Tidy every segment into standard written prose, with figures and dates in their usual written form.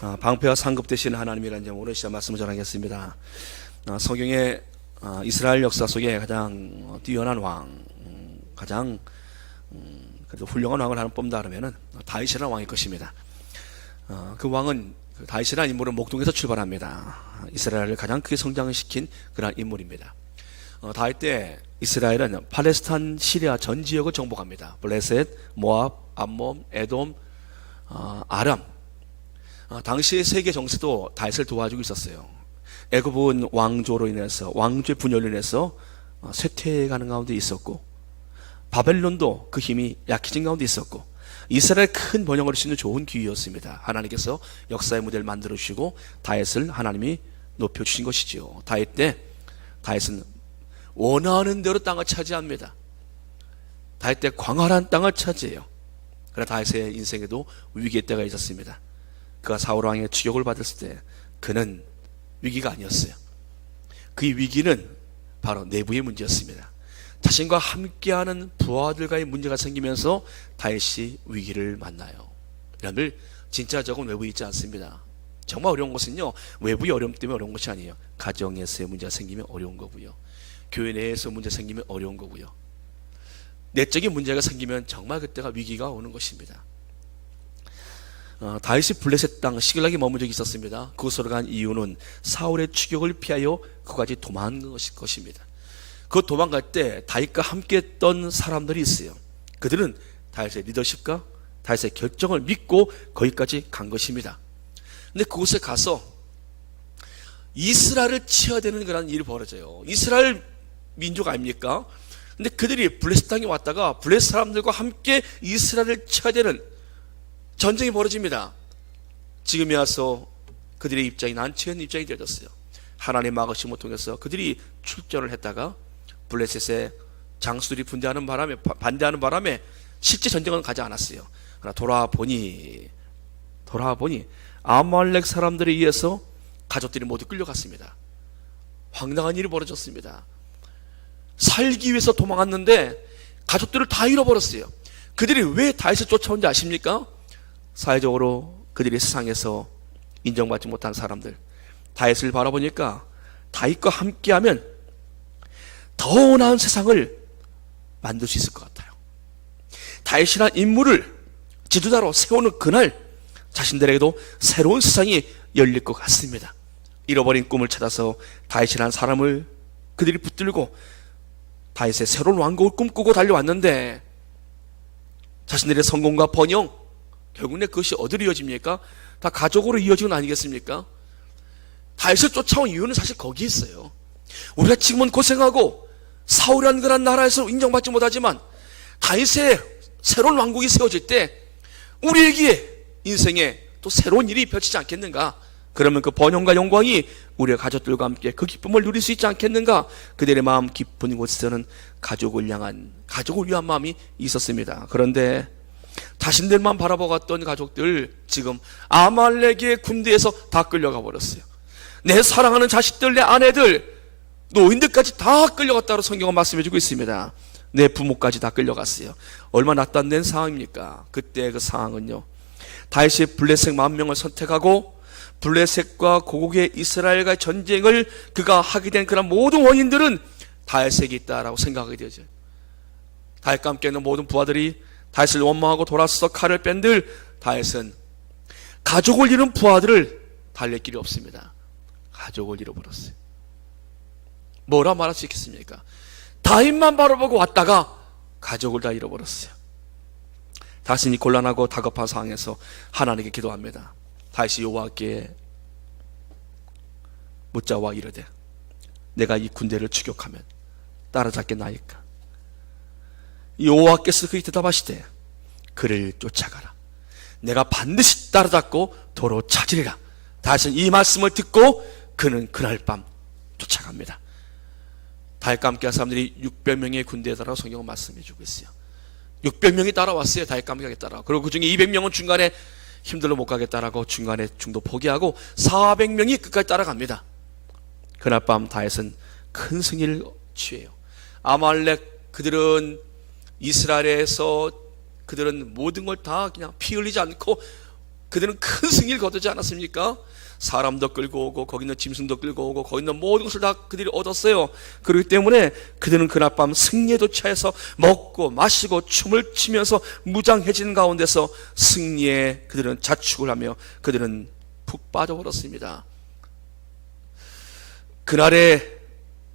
방패와 상급 되신 하나님이라는 제목으로 시작 말씀을 전하겠습니다. 성경의 이스라엘 역사 속에 가장 뛰어난 왕, 가장 그래도 훌륭한 왕을 하나 뽑는다 그러면은 다윗이라는 왕일 것입니다. 그 왕은 다윗이라는 인물은 목동에서 출발합니다. 이스라엘을 가장 크게 성장시킨 그런 인물입니다. 다윗 때 이스라엘은 팔레스타인 시리아 전 지역을 정복합니다. 블레셋, 모압, 암몬, 에돔, 아람. 당시의 세계 정세도 다윗을 도와주고 있었어요. 애굽은 왕조로 인해서, 왕조의 분열로 인해서 쇠퇴해가는 가운데 있었고, 바벨론도 그 힘이 약해진 가운데 있었고, 이스라엘 큰 번영을 할 수 있는 좋은 기회였습니다. 하나님께서 역사의 무대를 만들어 주시고 다윗을 하나님이 높여 주신 것이지요. 다윗 때 다윗은 원하는 대로 땅을 차지합니다. 다윗 때 광활한 땅을 차지해요. 그러나 다윗의 인생에도 위기의 때가 있었습니다. 그가 사울 왕의 추격을 받았을 때 그는 위기가 아니었어요. 그 위기는 바로 내부의 문제였습니다. 자신과 함께하는 부하들과의 문제가 생기면서 다윗이 위기를 만나요. 여러분들, 진짜 적은 외부에 있지 않습니다. 정말 어려운 것은요, 외부의 어려움 때문에 어려운 것이 아니에요. 가정에서의 문제가 생기면 어려운 거고요, 교회 내에서 문제 생기면 어려운 거고요, 내적인 문제가 생기면 정말 그때가 위기가 오는 것입니다. 다윗이 블레셋 땅 시글락에 머문 적이 있었습니다. 그곳으로 간 이유는 사울의 추격을 피하여 그까지 도망한 것입니다. 그 도망갈 때 다윗과 함께 했던 사람들이 있어요. 그들은 다윗의 리더십과 다윗의 결정을 믿고 거기까지 간 것입니다. 근데 그곳에 가서 이스라엘을 치어야 되는 그런 일이 벌어져요. 이스라엘 민족 아닙니까? 근데 그들이 블레셋 땅에 왔다가 블레셋 사람들과 함께 이스라엘을 치어야 되는 전쟁이 벌어집니다. 지금에 와서 그들의 입장이 난처한 입장이 되어졌어요. 하나님의 막으심을 통해서 그들이 출전을 했다가 블레셋의 장수들이 반대하는 바람에 실제 전쟁은 가지 않았어요. 그러나 돌아보니 아말렉 사람들에 의해서 가족들이 모두 끌려갔습니다. 황당한 일이 벌어졌습니다. 살기 위해서 도망갔는데 가족들을 다 잃어버렸어요. 그들이 왜 다윗을 쫓아온지 아십니까? 사회적으로 그들이 세상에서 인정받지 못한 사람들, 다윗을 바라보니까 다윗과 함께하면 더 나은 세상을 만들 수 있을 것 같아요. 다윗이라는 인물을 지도자로 세우는 그날 자신들에게도 새로운 세상이 열릴 것 같습니다. 잃어버린 꿈을 찾아서 다윗이라는 사람을 그들이 붙들고 다윗의 새로운 왕국을 꿈꾸고 달려왔는데 자신들의 성공과 번영, 결국에 그것이 어디로 이어집니까? 다 가족으로 이어지는 건 아니겠습니까? 다윗을 쫓아온 이유는 사실 거기에 있어요. 우리가 지금은 고생하고 사울이라는 그런 나라에서 인정받지 못하지만 다윗의 새로운 왕국이 세워질 때 우리에게 인생에 또 새로운 일이 펼치지 않겠는가? 그러면 그 번영과 영광이 우리의 가족들과 함께 그 기쁨을 누릴 수 있지 않겠는가? 그들의 마음 깊은 곳에서는 가족을 위한 마음이 있었습니다. 그런데 자신들만 바라보았던 가족들, 지금 아말렉의 군대에서 다 끌려가 버렸어요. 내 사랑하는 자식들, 내 아내들, 노인들까지 다 끌려갔다고 성경은 말씀해주고 있습니다. 내 부모까지 다 끌려갔어요. 얼마나 낯단된 상황입니까? 그때 그 상황은요, 다윗이 블레셋 10,000명을 선택하고 블레셋과 고국의 이스라엘과의 전쟁을 그가 하게 된 그런 모든 원인들은 다윗에게 있다라고 생각하게 되죠. 다윗과 함께 있는 모든 부하들이 다윗을 원망하고 돌아서서 칼을 뺀들 다윗은 가족을 잃은 부하들을 달랠 길이 없습니다. 가족을 잃어버렸어요. 뭐라 말할 수 있겠습니까? 다윗만 바라보고 왔다가 가족을 다 잃어버렸어요. 다윗이 곤란하고 다급한 상황에서 하나님께 기도합니다. 다윗이 여호와께 묻자와 이르되 내가 이 군대를 추격하면 따라잡겠나이까? 여호와께서 그에게 대답하시되 그를 쫓아가라. 내가 반드시 따라잡고 도로 찾으리라. 다윗은 이 말씀을 듣고 그는 그날 밤 쫓아갑니다. 다윗과 함께한 사람들이 600명의 군대에 따라 성경은 말씀해주고 있어요. 600명이 따라왔어요. 다윗과 함께 하겠다라고. 그리고 그 중에 200명은 중간에 힘들어 못 가겠다라고 중간에 중도 포기하고 400명이 끝까지 따라갑니다. 그날 밤 다윗은 큰 승리를 취해요. 아말렉 그들은 이스라엘에서 그들은 모든 걸 다 그냥 피 흘리지 않고 그들은 큰 승리를 거두지 않았습니까? 사람도 끌고 오고 거기 있는 짐승도 끌고 오고 거기 있는 모든 것을 다 그들이 얻었어요. 그렇기 때문에 그들은 그날 밤 승리에 도취해서 먹고 마시고 춤을 추면서 무장해지는 가운데서 승리에 그들은 자축을 하며 그들은 푹 빠져버렸습니다. 그날에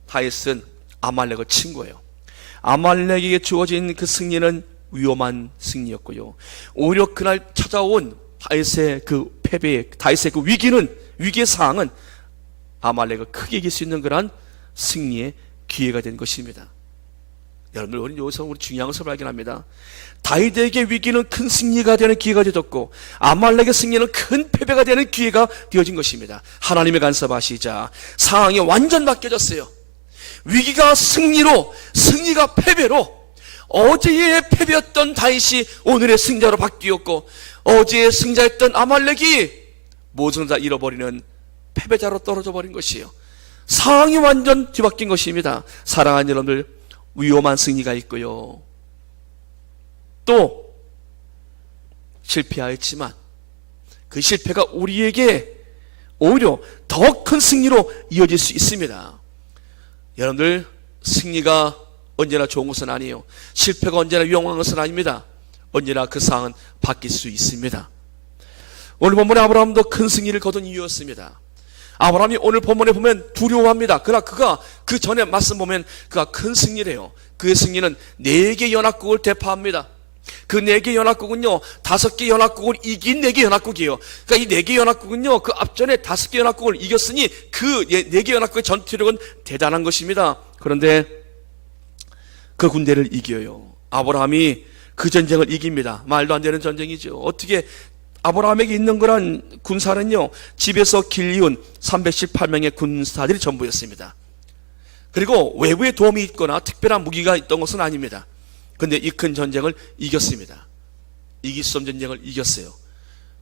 다윗은 아말렉을 친 거예요. 아말렉에게 주어진 그 승리는 위험한 승리였고요. 오히려 그날 찾아온 다윗의 그 패배, 다윗의 그 위기의 상황은 아말렉을 크게 이길 수 있는 그런 승리의 기회가 된 것입니다. 여러분들, 우리 여기서 중요한 것을 발견합니다. 다윗에게 위기는 큰 승리가 되는 기회가 되었고 아말렉의 승리는 큰 패배가 되는 기회가 되어진 것입니다. 하나님의 간섭하시자 상황이 완전 바뀌어졌어요. 위기가 승리로, 승리가 패배로, 어제의 패배였던 다윗이 오늘의 승자로 바뀌었고 어제의 승자였던 아말렉이 모든 다 잃어버리는 패배자로 떨어져 버린 것이에요. 상황이 완전 뒤바뀐 것입니다. 사랑하는 여러분들, 위험한 승리가 있고요, 또 실패하였지만 그 실패가 우리에게 오히려 더 큰 승리로 이어질 수 있습니다. 여러분들, 승리가 언제나 좋은 것은 아니에요. 실패가 언제나 위험한 것은 아닙니다. 언제나 그 상황은 바뀔 수 있습니다. 오늘 본문에 아브라함도 큰 승리를 거둔 이유였습니다. 아브라함이 오늘 본문에 보면 두려워합니다. 그러나 그가 그 전에 말씀 보면 그가 큰 승리를 해요. 그의 승리는 4개 연합국을 대파합니다. 그 4개 연합국은요 5개 연합국을 이긴 4개 연합국이에요. 그러니까 이 4개 연합국은요 그 앞전에 5개 연합국을 이겼으니 그 4개 연합국의 전투력은 대단한 것입니다. 그런데 그 군대를 이겨요. 아브라함이 그 전쟁을 이깁니다. 말도 안 되는 전쟁이죠. 어떻게 아브라함에게 있는 거란 군사는요 집에서 길리운 318명의 군사들이 전부였습니다. 그리고 외부의 도움이 있거나 특별한 무기가 있던 것은 아닙니다. 그런데 이 큰 전쟁을 이겼습니다. 이길 수 없는 전쟁을 이겼어요.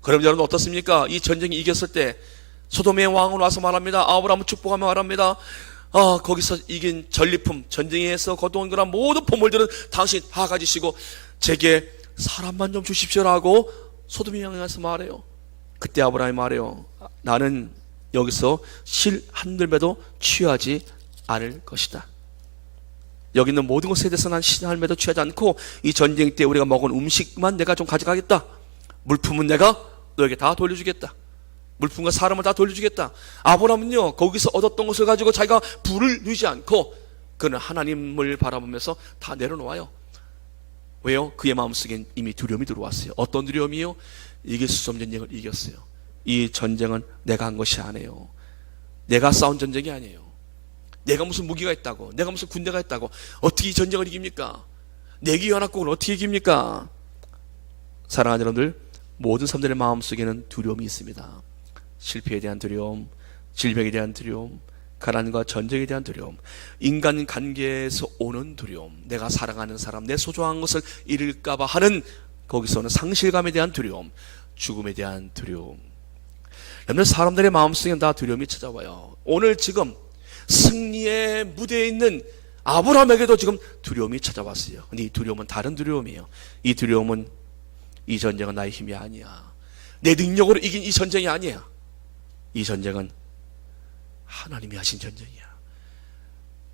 그럼 여러분 어떻습니까? 이 전쟁이 이겼을 때 소돔의 왕은 와서 말합니다. 아브라함을 축복하며 말합니다. 거기서 이긴 전리품, 전쟁에서 거두온 그런 모든 보물들은 당신 다 가지시고 제게 사람만 좀 주십시오라고 소돔이 향해서 말해요. 그때 아브라함이 말해요. 나는 여기서 실 한 들매도 취하지 않을 것이다. 여기 있는 모든 것에 대해서 난 실 한 들매도 취하지 않고 이 전쟁 때 우리가 먹은 음식만 내가 좀 가져가겠다. 물품은 내가 너에게 다 돌려주겠다. 물품과 사람을 다 돌려주겠다. 아브라함은요 거기서 얻었던 것을 가지고 자기가 부를 누리지 않고 그는 하나님을 바라보면서 다 내려놓아요. 왜요? 그의 마음속엔 이미 두려움이 들어왔어요. 어떤 두려움이요? 이길 수 없는 전쟁을 이겼어요. 이 전쟁은 내가 한 것이 아니에요. 내가 싸운 전쟁이 아니에요. 내가 무슨 무기가 있다고, 내가 무슨 군대가 있다고 어떻게 이 전쟁을 이깁니까? 4개 연합국을 어떻게 이깁니까? 사랑하는 여러분들, 모든 사람들의 마음속에는 두려움이 있습니다. 실패에 대한 두려움, 질병에 대한 두려움, 가난과 전쟁에 대한 두려움, 인간 관계에서 오는 두려움, 내가 사랑하는 사람, 내 소중한 것을 잃을까봐 하는 거기서 오는 상실감에 대한 두려움, 죽음에 대한 두려움. 여러분, 사람들의 마음속에 다 두려움이 찾아와요. 오늘 지금 승리의 무대에 있는 아브라함에게도 지금 두려움이 찾아왔어요. 근데 이 두려움은 다른 두려움이에요. 이 두려움은 이 전쟁은 나의 힘이 아니야, 내 능력으로 이긴 이 전쟁이 아니야. 이 전쟁은 하나님이 하신 전쟁이야.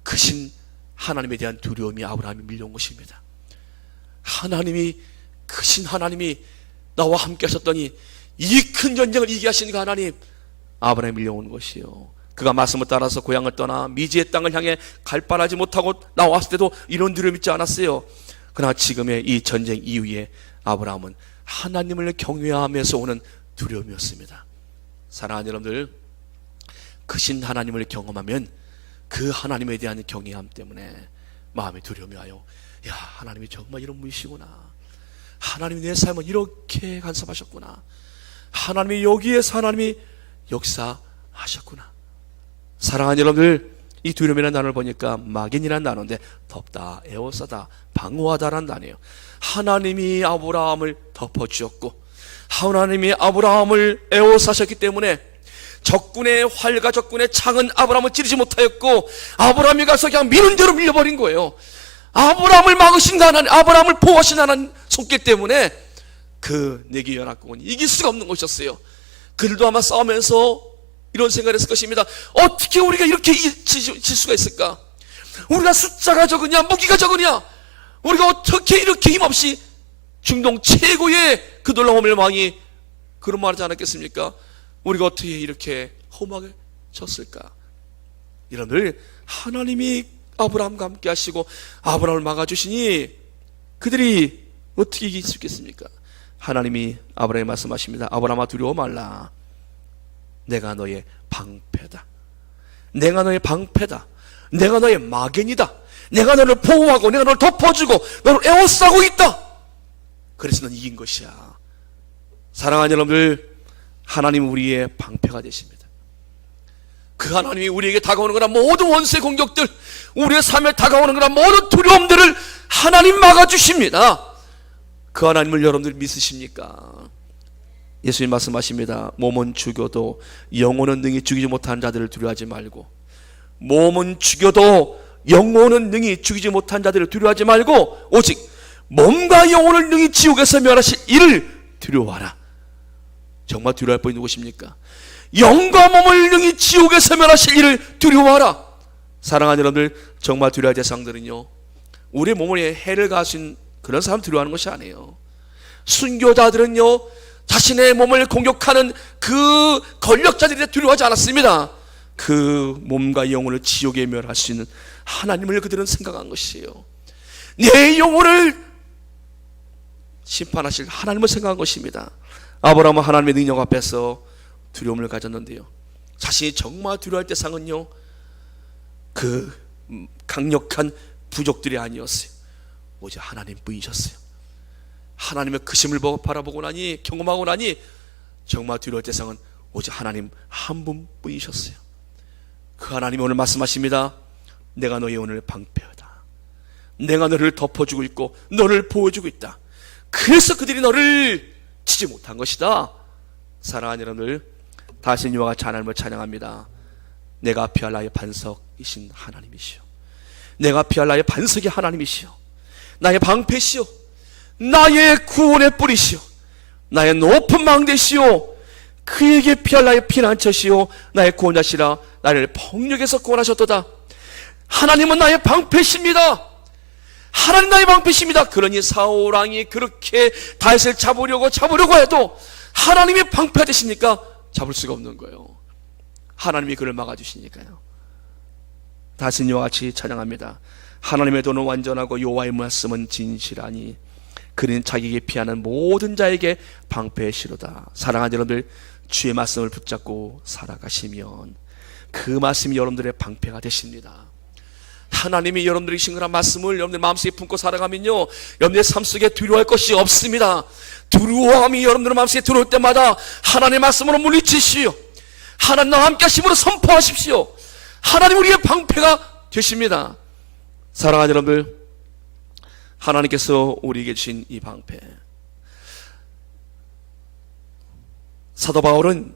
크신 하나님에 대한 두려움이 아브라함이 밀려온 것입니다. 하나님이, 크신 하나님이 나와 함께 하셨더니 이 큰 전쟁을 이기게 하신 그 하나님, 아브라함이 밀려온 것이요. 그가 말씀을 따라서 고향을 떠나 미지의 땅을 향해 갈 바라지 못하고 나왔을 때도 이런 두려움이 있지 않았어요. 그러나 지금의 이 전쟁 이후에 아브라함은 하나님을 경외하면서 오는 두려움이었습니다. 사랑하는 여러분들, 크신 하나님을 경험하면 그 하나님에 대한 경외함 때문에 마음에 두려움이 와요. 야, 하나님이 정말 이런 분이시구나. 하나님이 내 삶을 이렇게 간섭하셨구나. 하나님이 여기에서 하나님이 역사하셨구나. 사랑하는 여러분들, 이 두려움이라는 단어를 보니까 막연이라는 단어인데 덥다, 에워싸다, 방어하다라는 단어예요. 하나님이 아브라함을 덮어주었고 하나님이 아브라함을 에워싸셨기 때문에 적군의 활과 적군의 창은 아브라함을 찌르지 못하였고 아브라함이 가서 그냥 미는 대로 밀려버린 거예요. 아브라함을 막으신 하나님, 아브라함을 보호하신 하나님 손길 때문에 그 네개 연합국은 이길 수가 없는 것이었어요. 그들도 아마 싸우면서 이런 생각을 했을 것입니다. 어떻게 우리가 이렇게 질 수가 있을까? 우리가 숫자가 적으냐 무기가 적으냐, 우리가 어떻게 이렇게 힘없이 중동 최고의 그 놀라운 멸망이 그런 말하지 않았겠습니까? 우리가 어떻게 이렇게 험하게 졌을까? 여러분들, 하나님이 아브라함과 함께 하시고 아브라함을 막아주시니 그들이 어떻게 이길 수 있겠습니까? 하나님이 아브라함에 말씀하십니다. 아브라함아, 두려워 말라. 내가 너의 방패다. 내가 너의 방패다. 내가 너의 마겐이다. 내가 너를 보호하고 내가 너를 덮어주고 너를 에워싸고 있다. 그래서 넌 이긴 것이야. 사랑하는 여러분들, 하나님은 우리의 방패가 되십니다. 그 하나님이 우리에게 다가오는 거나 모든 원수의 공격들, 우리의 삶에 다가오는 거나 모든 두려움들을 하나님 막아주십니다. 그 하나님을 여러분들 믿으십니까? 예수님 말씀하십니다. 몸은 죽여도 영혼은 능히 죽이지 못한 자들을 두려워하지 말고, 몸은 죽여도 영혼은 능히 죽이지 못한 자들을 두려워하지 말고 오직 몸과 영혼을 능히 지옥에서 멸하실 이를 두려워하라. 정말 두려워할 분이 누구십니까? 영과 몸을 능히 지옥에서 멸하실 이를 두려워하라. 사랑하는 여러분들, 정말 두려워할 대상들은요, 우리의 몸에 해를 가하신 그런 사람 두려워하는 것이 아니에요. 순교자들은요, 자신의 몸을 공격하는 그 권력자들이 두려워하지 않았습니다. 그 몸과 영혼을 지옥에 멸하시는 하나님을 그들은 생각한 것이에요. 내 영혼을 심판하실 하나님을 생각한 것입니다. 아브라함은 하나님의 능력 앞에서 두려움을 가졌는데요, 자신이 정말 두려워할 대상은요, 그 강력한 부족들이 아니었어요. 오직 하나님뿐이셨어요. 하나님의 크심을 바라보고 나니, 경험하고 나니 정말 두려울 대상은 오직 하나님 한 분뿐이셨어요. 그 하나님이 오늘 말씀하십니다. 내가 너의 오늘 방패하다. 내가 너를 덮어주고 있고 너를 보호해주고 있다. 그래서 그들이 너를 치지 못한 것이다. 사랑하는 여러분들, 다시 이와 같이 하나님을 찬양합니다. 내가 피할 나의 반석이신 하나님이시오. 내가 피할 나의 반석이 하나님이시오. 나의 방패시오. 나의 구원의 뿌리시오. 나의 높은 망대시오. 그에게 피할 나의 피난처시오. 나의 구원자시라. 나를 폭력에서 구원하셨도다. 하나님은 나의 방패십니다. 하나님 나의 방패십니다. 그러니 사울 왕이 그렇게 다윗을 잡으려고 해도 하나님의 방패가 되시니까 잡을 수가 없는 거예요. 하나님이 그를 막아주시니까요. 다시 이와 같이 찬양합니다. 하나님의 도는 완전하고 여호와의 말씀은 진실하니 그는 자기에게 피하는 모든 자에게 방패시로다. 사랑하는 여러분들, 주의 말씀을 붙잡고 살아가시면 그 말씀이 여러분들의 방패가 되십니다. 하나님이 여러분들이 신그런 말씀을 여러분들 마음속에 품고 살아가면요, 여러분들의 삶 속에 두려워할 것이 없습니다. 두려움이 여러분들의 마음속에 들어올 때마다 하나님의 말씀으로 물리치시오. 하나님과 함께 하심으로 선포하십시오. 하나님 우리의 방패가 되십니다. 사랑하는 여러분들, 하나님께서 우리에게 주신 이 방패, 사도 바울은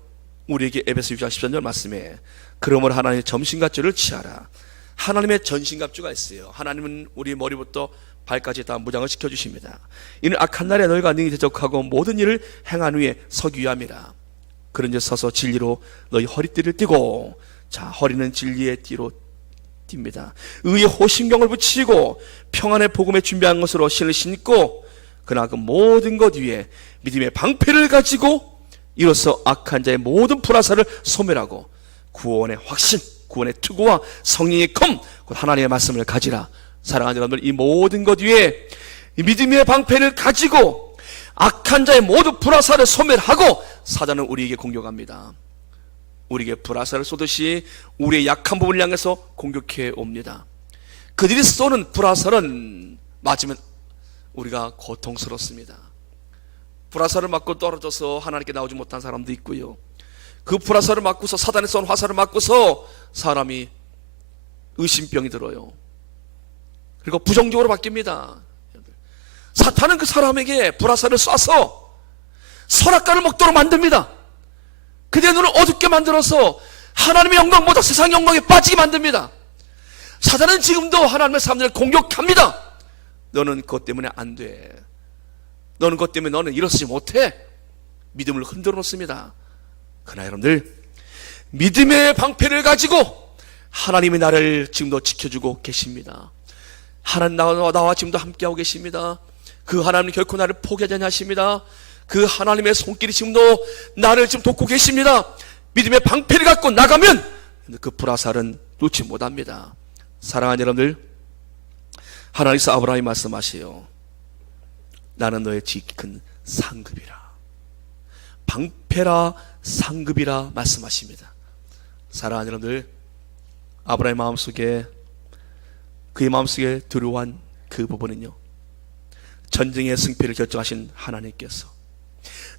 우리에게 에베소 6장 13절 말씀에 그러므로 하나님의 전신갑주를 취하라. 하나님의 전신갑주가 있어요. 하나님은 우리 머리부터 발까지 다 무장을 시켜주십니다. 이는 악한 날에 너희가 능히 대적하고 모든 일을 행한 후에 서기 위함이라. 그런즉 서서 진리로 너희 허리띠를 띠고, 자, 허리는 진리의 띠로 띱니다. 의의 호심경을 붙이고 평안의 복음에 준비한 것으로 신을 신고, 그러나 그 모든 것 위에 믿음의 방패를 가지고 이로써 악한 자의 모든 불화살을 소멸하고 구원의 확신, 구원의 투구와 성령의 검, 곧 하나님의 말씀을 가지라. 사랑하는 여러분들, 이 모든 것 위에 이 믿음의 방패를 가지고 악한 자의 모든 불화살을 소멸하고, 사단은 우리에게 공격합니다. 우리에게 불화살을 쏘듯이 우리의 약한 부분을 향해서 공격해 옵니다. 그들이 쏘는 불화살은 맞으면 우리가 고통스럽습니다. 불화살을 맞고 떨어져서 하나님께 나오지 못한 사람도 있고요, 그 불화살을 맞고서, 사단이 쏜 화살을 맞고서 사람이 의심병이 들어요. 그리고 부정적으로 바뀝니다. 사탄은 그 사람에게 불화살을 쏴서 선악과를 먹도록 만듭니다. 그들의 눈을 어둡게 만들어서 하나님의 영광보다 세상 영광에 빠지게 만듭니다. 사단은 지금도 하나님의 사람들을 공격합니다. 너는 그것 때문에 안 돼. 너는 것 때문에 너는 일어서지 못해. 믿음을 흔들어 놓습니다. 그러나 여러분들, 믿음의 방패를 가지고 하나님이 나를 지금도 지켜주고 계십니다. 하나님 나와 지금도 함께하고 계십니다. 그 하나님 결코 나를 포기하지 않으십니다. 그 하나님의 손길이 지금도 나를 지금 돕고 계십니다. 믿음의 방패를 갖고 나가면 그 불화살은 놓지 못합니다. 사랑하는 여러분들, 하나님께서 아브라함이 말씀하세요. 나는 너의 지극히 큰 상급이라, 방패라, 상급이라 말씀하십니다. 사랑하는 여러분들, 아브라함의 마음속에, 그의 마음속에 두려워한 그 부분은요, 전쟁의 승패를 결정하신 하나님께서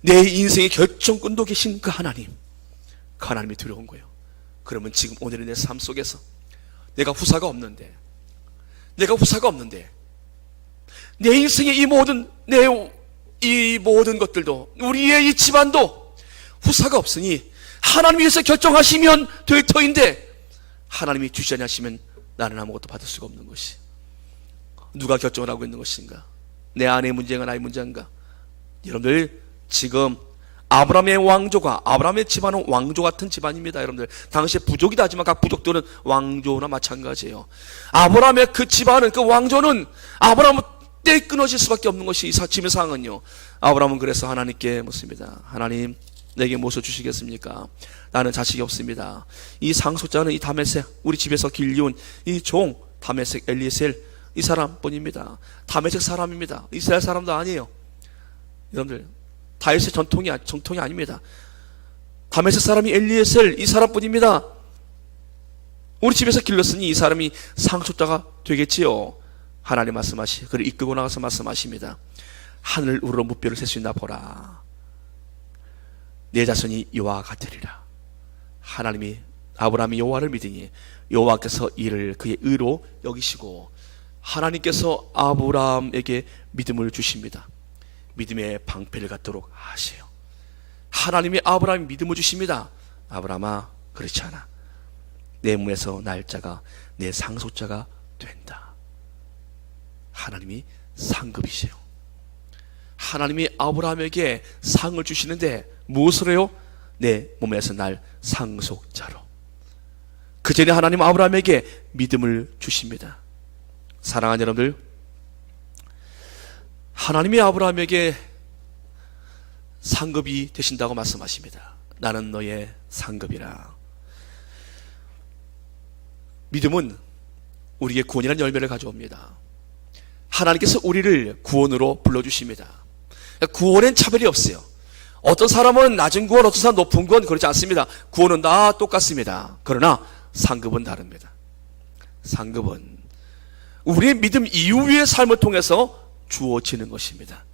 내 인생의 결정권도 계신 그 하나님, 그 하나님이 두려운 거예요. 그러면 지금 오늘의 내 삶 속에서 내가 후사가 없는데 내 인생의 이 모든 것들도, 우리의 이 집안도 후사가 없으니 하나님 위해서 결정하시면 될 터인데 하나님이 주시지 않으시면 나는 아무것도 받을 수가 없는 것이, 누가 결정을 하고 있는 것인가? 내 아내의 문제인가 나의 문제인가? 여러분들, 지금 아브라함의 왕조가, 아브라함의 집안은 왕조 같은 집안입니다. 여러분들, 당시에 부족이다 하지만 각 부족들은 왕조나 마찬가지예요. 아브라함의 그 집안은, 그 왕조는 아브라함은 떼 끊어질 수밖에 없는 것이 이 지금의 상황은요. 아브라함은 그래서 하나님께 묻습니다. 하나님, 내게 무엇을 주시겠습니까? 나는 자식이 없습니다. 이 상속자는 이 다메섹, 우리 집에서 길리온 이 종 다메섹 엘리에셀, 이 사람뿐입니다. 다메섹 사람입니다. 이스라엘 사람도 아니에요. 여러분들, 다윗의 정통이 아닙니다. 다메섹 사람이 엘리에셀, 이 사람뿐입니다. 우리 집에서 길렀으니 이 사람이 상속자가 되겠지요. 하나님 말씀하시, 그를 이끌고 나가서 말씀하십니다. 하늘 우러러 무뼈를 셀 수 있나 보라. 내 자손이 여호와 같으리라. 하나님이, 아브라함이 여호와를 믿으니 여호와께서 이를 그의 의로 여기시고 하나님께서 아브라함에게 믿음을 주십니다. 믿음의 방패를 갖도록 하세요. 하나님이 아브라함에 믿음을 주십니다. 아브라함아, 그렇지 않아. 내 몸에서 날짜가 내 상속자가 된다. 하나님이 상급이세요. 하나님이 아브라함에게 상을 주시는데 무엇을 해요? 내 몸에서 날 상속자로. 그 전에 하나님 아브라함에게 믿음을 주십니다. 사랑하는 여러분들, 하나님이 아브라함에게 상급이 되신다고 말씀하십니다. 나는 너의 상급이라. 믿음은 우리에게 구원이라는 열매를 가져옵니다. 하나님께서 우리를 구원으로 불러주십니다. 구원엔 차별이 없어요. 어떤 사람은 낮은 구원, 어떤 사람은 높은 구원, 그렇지 않습니다. 구원은 다 똑같습니다. 그러나 상급은 다릅니다. 상급은 우리의 믿음 이후의 삶을 통해서 주어지는 것입니다.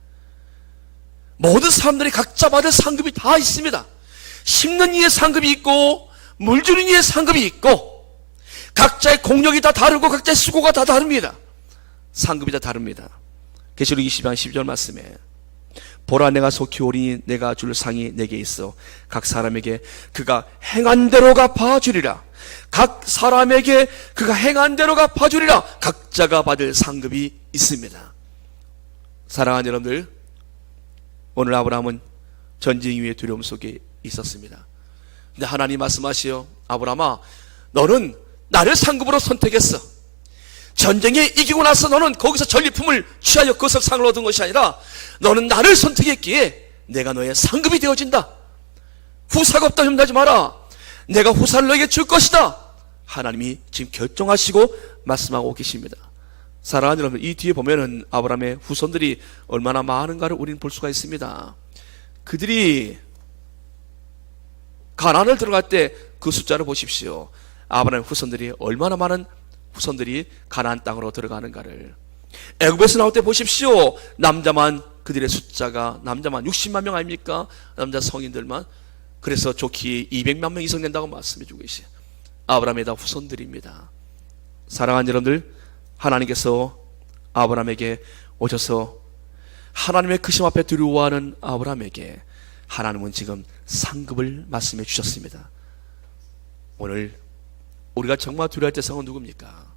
모든 사람들이 각자 받을 상급이 다 있습니다. 심는 이의 상급이 있고 물 주는 이의 상급이 있고 각자의 공력이 다 다르고 각자의 수고가 다 다릅니다. 상급이 다 다릅니다. 계시록 20장 12절 말씀에 보라, 내가 속히 오리니 내가 줄 상이 내게 있어 각 사람에게 그가 행한 대로 갚아주리라. 각 사람에게 그가 행한 대로 갚아주리라. 각자가 받을 상급이 있습니다. 사랑하는 여러분들, 오늘 아브라함은 전쟁 이후의 두려움 속에 있었습니다. 근데 하나님 말씀하시오. 아브라함아, 너는 나를 상급으로 선택했어. 전쟁에 이기고 나서 너는 거기서 전리품을 취하여 그것을 상을 얻은 것이 아니라 너는 나를 선택했기에 내가 너의 상급이 되어진다. 후사가 없다 염려하지 마라. 내가 후사를 너에게 줄 것이다. 하나님이 지금 결정하시고 말씀하고 계십니다. 사랑하는 여러분, 이 뒤에 보면은 아브라함의 후손들이 얼마나 많은가를 우리는 볼 수가 있습니다. 그들이 가나안을 들어갈 때 그 숫자를 보십시오. 아브라함의 후손들이 얼마나 많은 후손들이 가나안 땅으로 들어가는가를. 애굽에서 나올 때 보십시오. 남자만, 그들의 숫자가 남자만 60만 명 아닙니까? 남자 성인들만. 그래서 좋게 200만 명 이상된다고 말씀해 주고 계세요. 아브라함의 다 후손들입니다. 사랑하는 여러분들, 하나님께서 아브라함에게 오셔서 하나님의 크심 앞에 두려워하는 아브라함에게 하나님은 지금 상급을 말씀해 주셨습니다. 오늘 우리가 정말 두려워할 대상은 누굽니까?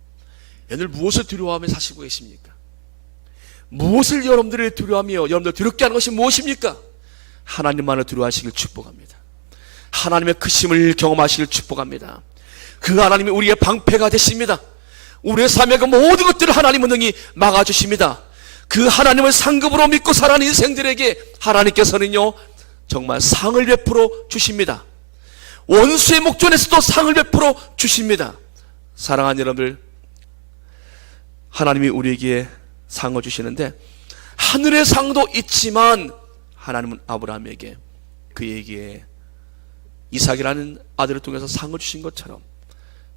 오늘 무엇을 두려워하며 사시고 계십니까? 무엇을 여러분들이 두려워하며 여러분들 두렵게 하는 것이 무엇입니까? 하나님만을 두려워하시길 축복합니다. 하나님의 크심을 경험하시길 축복합니다. 그 하나님이 우리의 방패가 되십니다. 우리의 삶의 그 모든 것들을 하나님은 능히 막아주십니다. 그 하나님을 상급으로 믿고 살아가는 인생들에게 하나님께서는요 정말 상을 베풀어 주십니다. 원수의 목전에서도 상을 베풀어 주십니다. 사랑하는 여러분들, 하나님이 우리에게 상을 주시는데 하늘의 상도 있지만 하나님은 아브라함에게 그에게 이삭이라는 아들을 통해서 상을 주신 것처럼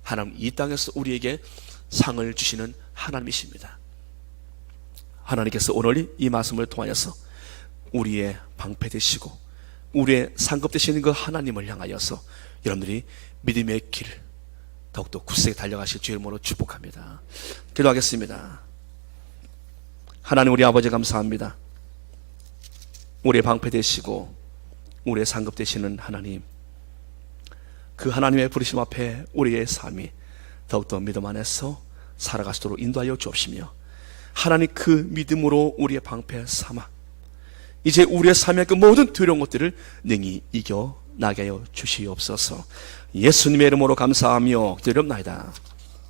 하나님 이 땅에서 우리에게 상을 주시는 하나님이십니다. 하나님께서 오늘 이 말씀을 통하여서 우리의 방패 되시고 우리의 상급 되시는 그 하나님을 향하여서 여러분들이 믿음의 길 더욱더 굳세게 달려가실 주의 이름으로 축복합니다. 기도하겠습니다. 하나님 우리 아버지 감사합니다. 우리의 방패 되시고 우리의 상급 되시는 하나님, 그 하나님의 부르심 앞에 우리의 삶이 더욱더 믿음 안에서 살아갈 수 있도록 인도하여 주옵시며 하나님 그 믿음으로 우리의 방패 삼아 이제 우리의 삶의 그 모든 두려운 것들을 능히 이겨나게 하여 주시옵소서. 예수님의 이름으로 감사하며 기도합나이다.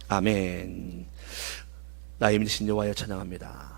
아멘. 나의 믿으신 여호와여 찬양합니다.